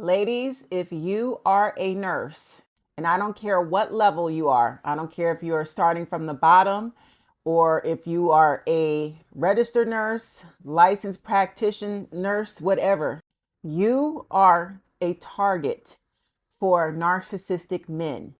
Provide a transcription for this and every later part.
Ladies, if you are a nurse, and I don't care what level you are, I don't care if you are starting from the bottom or if you are a registered nurse, licensed practitioner nurse, whatever, you are a target for narcissistic men.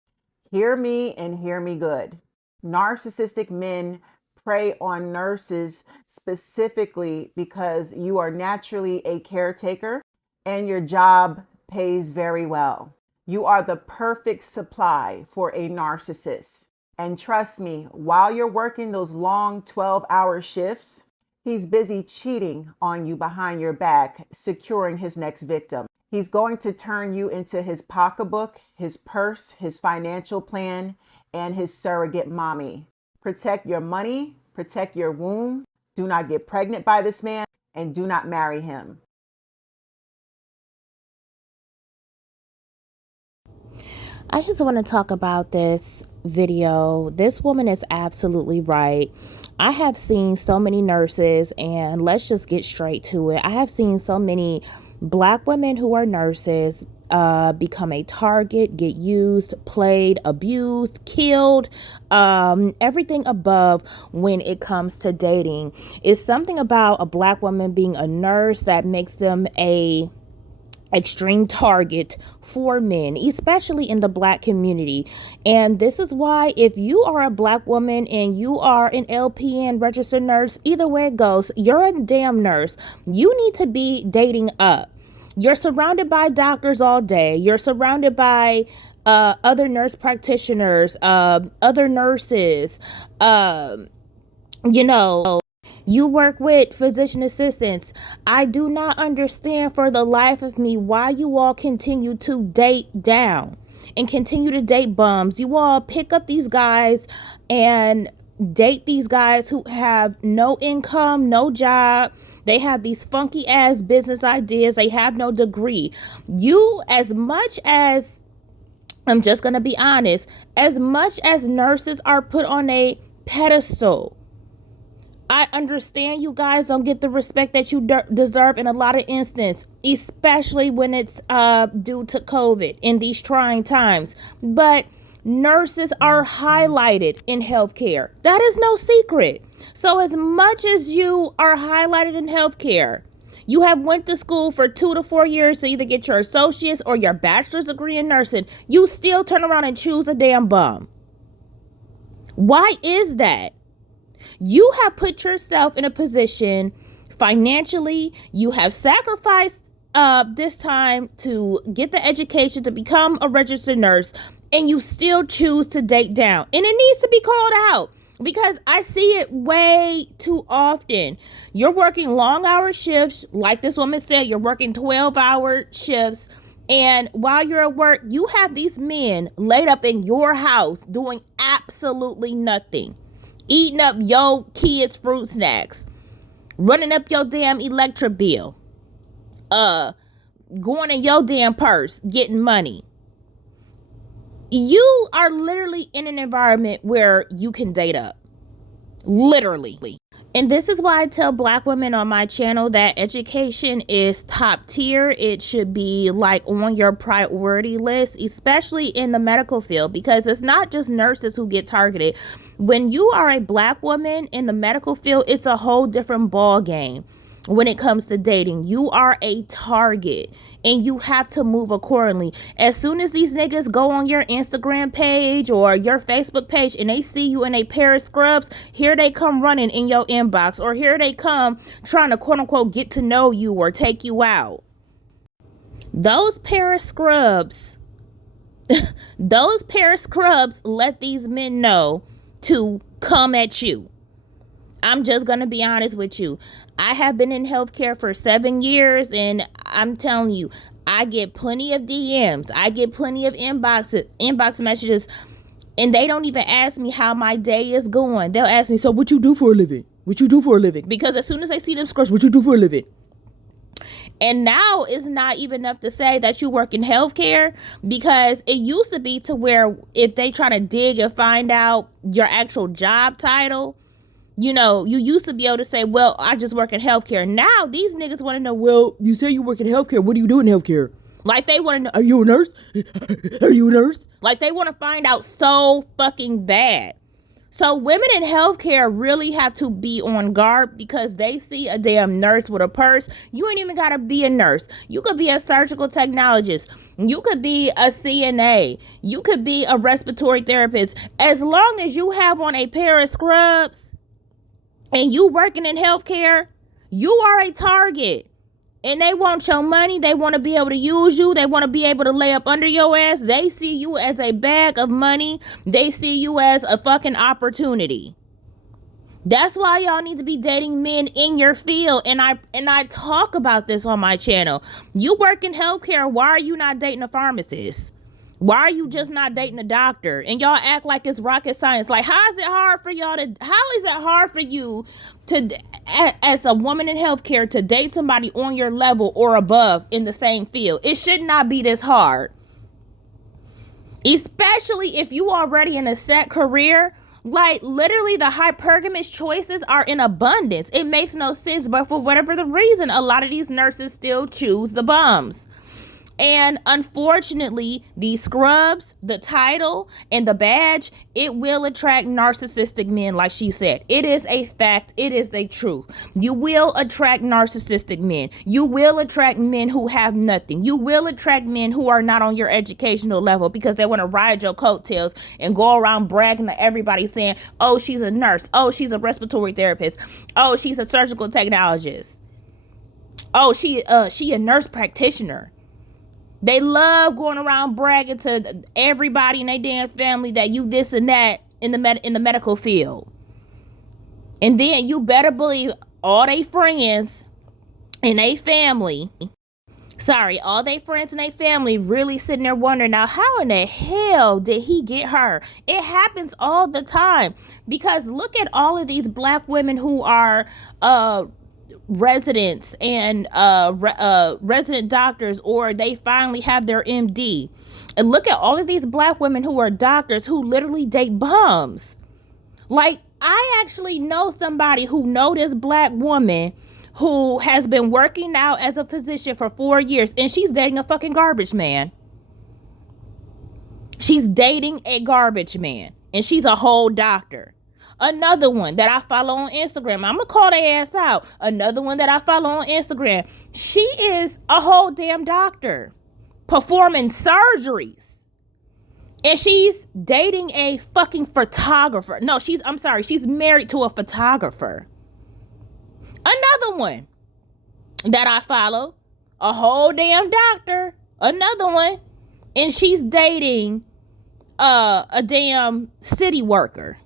Hear me and hear me good. Narcissistic men prey on nurses specifically because you are naturally a caretaker and your job pays very well. You are the perfect supply for a narcissist. And trust me, while you're working those long 12-hour shifts, he's busy cheating on you behind your back, securing his next victim. He's going to turn you into his pocketbook, his purse, his financial plan, and his surrogate mommy. Protect your money, protect your womb. Do not get pregnant by this man, and do not marry him. I just want to talk about this video. This woman is absolutely right. I have seen so many nurses, and let's just get straight to it. I have seen so many Black women who are nurses become a target, get used, played, abused, killed, everything above when it comes to dating. It's something about a Black woman being a nurse that makes them a extreme target for men, especially in the Black community. And this is why, if you are a Black woman and you are an LPN registered nurse, either way it goes, you're a damn nurse. You need to be dating up. You're surrounded by doctors all day. You're surrounded by other nurse practitioners, other nurses, you work with physician assistants. I do not understand for the life of me why you all continue to date down and continue to date bums. You all pick up these guys and date these guys who have no income, no job. They have these funky ass business ideas. They have no degree. You, as much as, I'm just going to be honest, as much as nurses are put on a pedestal, I understand you guys don't get the respect that you deserve in a lot of instances, especially when it's due to COVID in these trying times. But nurses are highlighted in healthcare. That is no secret. So as much as you are highlighted in healthcare, you have went to school for 2 to 4 years to either get your associate's or your bachelor's degree in nursing, you still turn around and choose a damn bum. Why is that? You have put yourself in a position financially. You have sacrificed this time to get the education to become a registered nurse, and you still choose to date down. And it needs to be called out because I see it way too often. You're working long hour shifts. Like this woman said, you're working 12-hour shifts. And while you're at work, you have these men laid up in your house doing absolutely nothing. Eating up your kids' fruit snacks, running up your damn electric bill, going in your damn purse, getting money. You are literally in an environment where you can date up. Literally. And this is why I tell Black women on my channel that education is top tier. It should be like on your priority list, especially in the medical field, because it's not just nurses who get targeted. When you are a Black woman in the medical field, it's a whole different ball game. When it comes to dating, you are a target and you have to move accordingly. As soon as these niggas go on your Instagram page or your Facebook page and they see you in a pair of scrubs, here they come running in your inbox, or here they come trying to quote unquote get to know you or take you out. Those pair of scrubs, let these men know to come at you. I'm just going to be honest with you. I have been in healthcare for 7 years, and I'm telling you, I get plenty of DMs. I get plenty of inbox messages, and they don't even ask me how my day is going. They'll ask me, so what you do for a living? What you do for a living? Because as soon as they see them scores, what you do for a living? And now it's not even enough to say that you work in healthcare, because it used to be to where if they try to dig and find out your actual job title, you used to be able to say, well, I just work in healthcare. Now these niggas want to know, well, you say you work in healthcare. What do you do in healthcare? Like they want to know, are you a nurse? Are you a nurse? Like they want to find out so fucking bad. So women in healthcare really have to be on guard because they see a damn nurse with a purse. You ain't even gotta be a nurse. You could be a surgical technologist. You could be a CNA. You could be a respiratory therapist. As long as you have on a pair of scrubs and you working in healthcare, you are a target. And they want your money. They want to be able to use you. They want to be able to lay up under your ass. They see you as a bag of money. They see you as a fucking opportunity. That's why y'all need to be dating men in your field. And I talk about this on my channel. You work in healthcare. Why are you not dating a pharmacist? Why are you just not dating a doctor? And y'all act like it's rocket science. Like, how is it hard for you to, as a woman in healthcare, to date somebody on your level or above in the same field? It should not be this hard. Especially if you already in a set career. Like, literally, the hypergamous choices are in abundance. It makes no sense, but for whatever the reason, a lot of these nurses still choose the bums. And unfortunately, these scrubs, the title, and the badge, it will attract narcissistic men, like she said. It is a fact. It is a truth. You will attract narcissistic men. You will attract men who have nothing. You will attract men who are not on your educational level because they want to ride your coattails and go around bragging to everybody saying, oh, she's a nurse. Oh, she's a respiratory therapist. Oh, she's a surgical technologist. Oh, she a nurse practitioner. They love going around bragging to everybody in their damn family that you this and that in the medical field. And then you better believe all they friends and they family, all they friends and they family really sitting there wondering, now how in the hell did he get her? It happens all the time because look at all of these black women who are residents and resident doctors, or they finally have their MD. And look at all of these black women who are doctors who literally date bums. Like, I actually know somebody who know this black woman who has been working out as a physician for 4 years, and she's dating a fucking garbage man. She's dating a garbage man, and she's a whole doctor. Another one that I follow on Instagram, I'm gonna call their ass out. Another one that I follow on Instagram, she is a whole damn doctor performing surgeries. And she's dating a fucking photographer. No, she's married to a photographer. Another one that I follow, a whole damn doctor. Another one, and she's dating a damn city worker.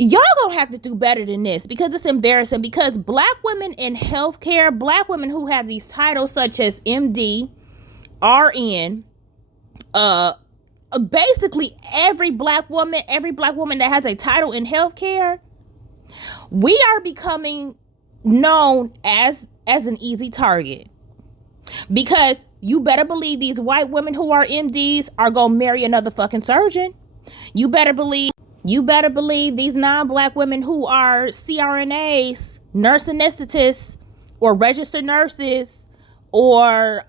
Y'all gonna have to do better than this because it's embarrassing. Because black women in healthcare, black women who have these titles such as MD, RN, basically every black woman that has a title in healthcare, we are becoming known as an easy target. Because you better believe these white women who are MDs are gonna marry another fucking surgeon. You better believe these non-black women who are CRNAs, nurse anesthetists, or registered nurses, or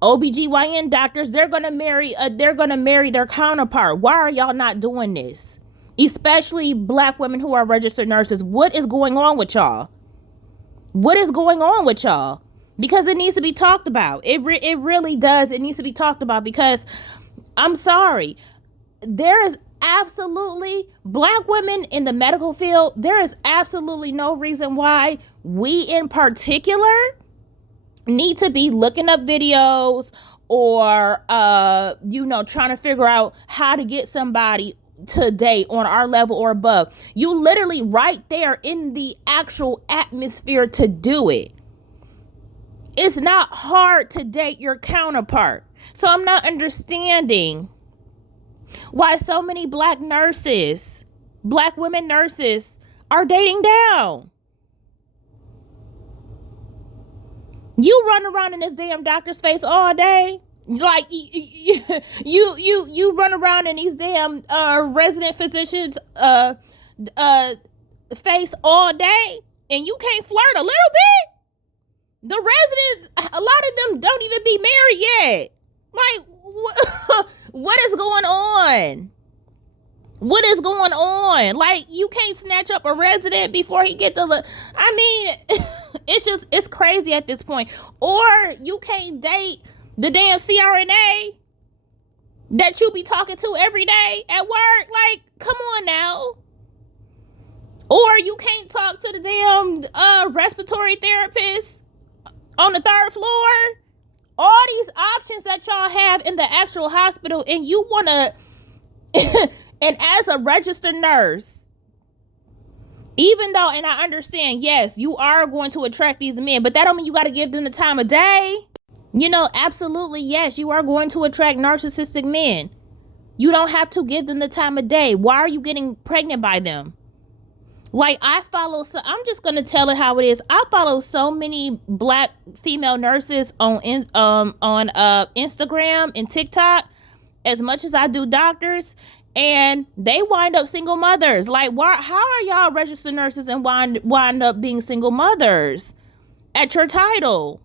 OBGYN doctors, they're gonna marry their counterpart. Why are y'all not doing this? Especially black women who are registered nurses. What is going on with y'all? What is going on with y'all? Because it needs to be talked about. It really does. It needs to be talked about because I'm sorry. There is absolutely, black women in the medical field, there is absolutely no reason why we in particular need to be looking up videos or, trying to figure out how to get somebody to date on our level or above. You literally right there in the actual atmosphere to do it. It's not hard to date your counterpart. So I'm not understanding why so many black women nurses are dating down. You run around in this damn doctor's face all day. Like you run around in these damn resident physicians face all day, and you can't flirt a little bit. The residents, a lot of them don't even be married yet. Like, what is going on? What is going on? Like, you can't snatch up a resident before he get to look. I mean, it's crazy at this point. Or you can't date the damn CRNA that you be talking to every day at work. Like, come on now. Or you can't talk to the damn respiratory therapist on the 3rd floor. All these options that y'all have in the actual hospital, and you want to and as a registered nurse, even though, and I understand, yes, you are going to attract these men, but that don't mean you got to give them the time of day. You know, absolutely, yes, you are going to attract narcissistic men. You don't have to give them the time of day. Why are you getting pregnant by them? Like, I'm just going to tell it how it is. I follow so many black female nurses on Instagram and TikTok as much as I do doctors, and they wind up single mothers. Like, why? How are y'all registered nurses and wind up being single mothers at your title?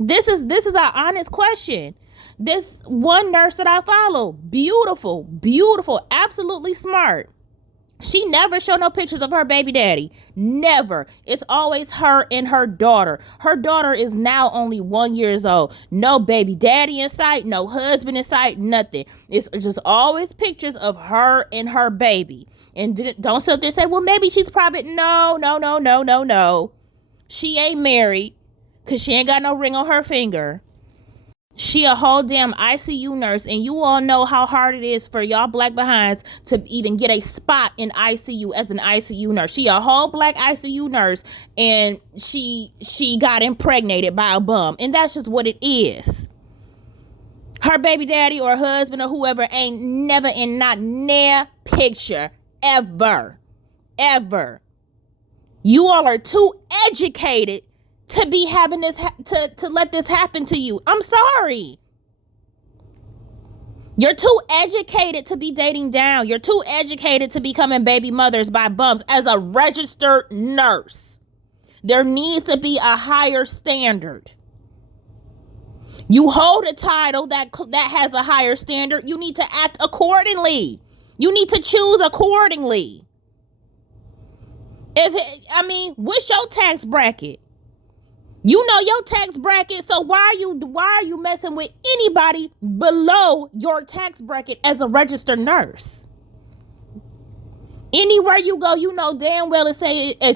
This is an honest question. This one nurse that I follow, beautiful, absolutely smart. She never showed no pictures of her baby daddy. Never. It's always her and her daughter. Her daughter is now only 1 year old. No baby daddy in sight. No husband in sight. Nothing. It's just always pictures of her and her baby. And don't sit there and say, well, maybe she's probably... No. She ain't married because she ain't got no ring on her finger. She a whole damn ICU nurse, and you all know how hard it is for y'all black behinds to even get a spot in ICU as an ICU nurse. She a whole black ICU nurse, and she got impregnated by a bum, and that's just what it is. Her baby daddy or husband or whoever ain't never in not near picture ever. You all are too educated to be having this, to let this happen to you. I'm sorry. You're too educated to be dating down. You're too educated to becoming baby mothers by bums as a registered nurse. There needs to be a higher standard. You hold a title that has a higher standard. You need to act accordingly. You need to choose accordingly. What's your tax bracket? You know your tax bracket, so why are you messing with anybody below your tax bracket as a registered nurse? Anywhere you go, you know damn well as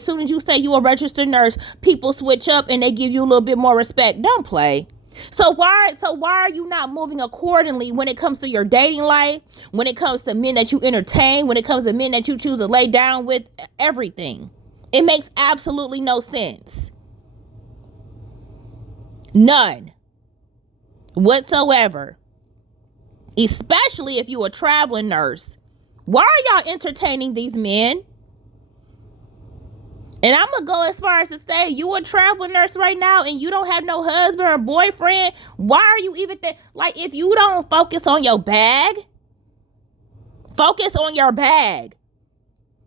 soon as you say you a registered nurse, people switch up and they give you a little bit more respect. Don't play. So why are you not moving accordingly when it comes to your dating life, when it comes to men that you entertain, when it comes to men that you choose to lay down with, everything? It makes absolutely no sense. None whatsoever. Especially if you a traveling nurse. Why are y'all entertaining these men? And I'm gonna go as far as to say, you a traveling nurse right now and you don't have no husband or boyfriend. Why are you even there? Like, if you don't focus on your bag, focus on your bag.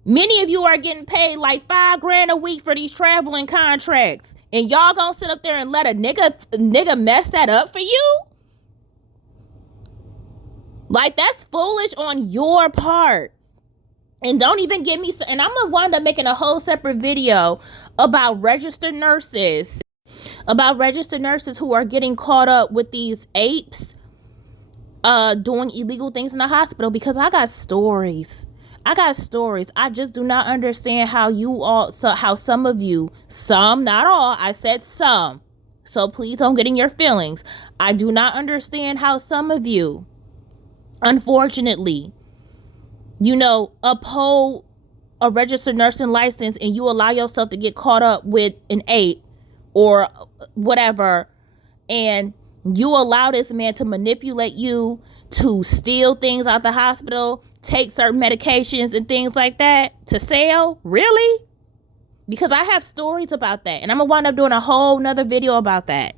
Many of you are getting paid like $5,000 a week for these traveling contracts. And y'all gonna sit up there and let a nigga mess that up for you? Like, that's foolish on your part. And don't even get me... And I'm gonna wind up making a whole separate video about registered nurses. About registered nurses who are getting caught up with these apes doing illegal things in the hospital. Because I got stories. I just do not understand how how some of you, some, not all, I said some, so please don't get in your feelings. I do not understand how some of you, unfortunately, uphold a registered nursing license and you allow yourself to get caught up with an ape or whatever, and you allow this man to manipulate you, to steal things out the hospital, take certain medications and things like that to sell. Really? Because I have stories about that, and I'm gonna wind up doing a whole nother video about that.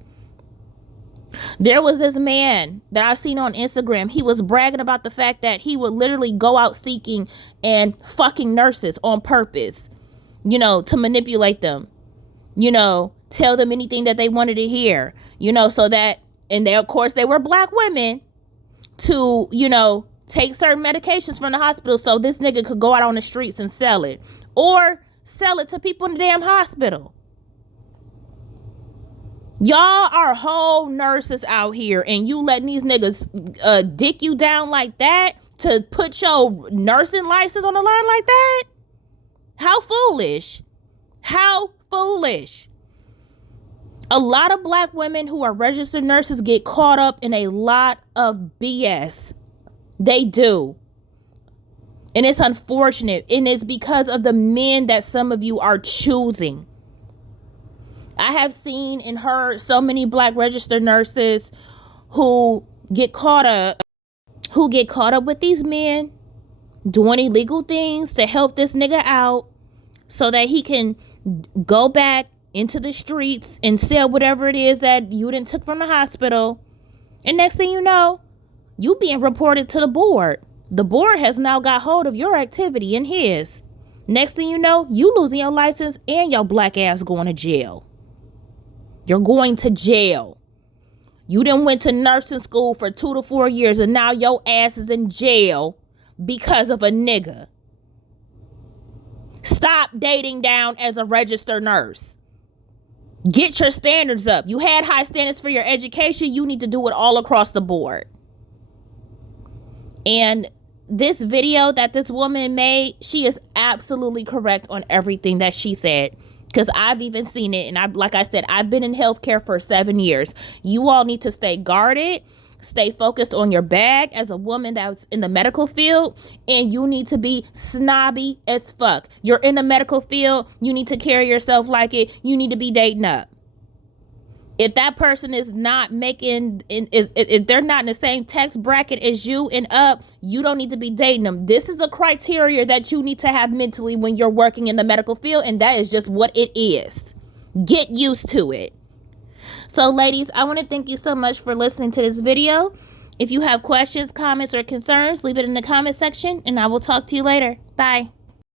There was this man that I've seen on Instagram. He was bragging about the fact that he would literally go out seeking and fucking nurses on purpose, to manipulate them, tell them anything that they wanted to hear, you know, so that, and they, of course, they were black women, to, you know, take certain medications from the hospital so this nigga could go out on the streets and sell it, or sell it to people in the damn hospital. Y'all are whole nurses out here, and you letting these niggas dick you down like that to put your nursing license on the line like that? How foolish. How foolish. A lot of black women who are registered nurses get caught up in a lot of BS. They do. And it's unfortunate. And it's because of the men that some of you are choosing. I have seen and heard so many black registered nurses who get caught up with these men doing illegal things to help this nigga out so that he can go back into the streets and sell whatever it is that you done took from the hospital. And next thing you know, you being reported to the board. The board has now got hold of your activity and his. Next thing you know, you losing your license and your black ass going to jail. You're going to jail. You done went to nursing school for 2 to 4 years and now your ass is in jail because of a nigga. Stop dating down as a registered nurse. Get your standards up. You had high standards for your education. You need to do it all across the board. And this video that this woman made, she is absolutely correct on everything that she said. Because I've even seen it. And like I said, I've been in healthcare for 7 years. You all need to stay guarded. Stay focused on your bag as a woman that's in the medical field. And you need to be snobby as fuck. You're in the medical field. You need to carry yourself like it. You need to be dating up. If that person is not if they're not in the same tax bracket as you and up, you don't need to be dating them. This is the criteria that you need to have mentally when you're working in the medical field. And that is just what it is. Get used to it. So ladies, I want to thank you so much for listening to this video. If you have questions, comments, or concerns, leave it in the comment section and I will talk to you later. Bye.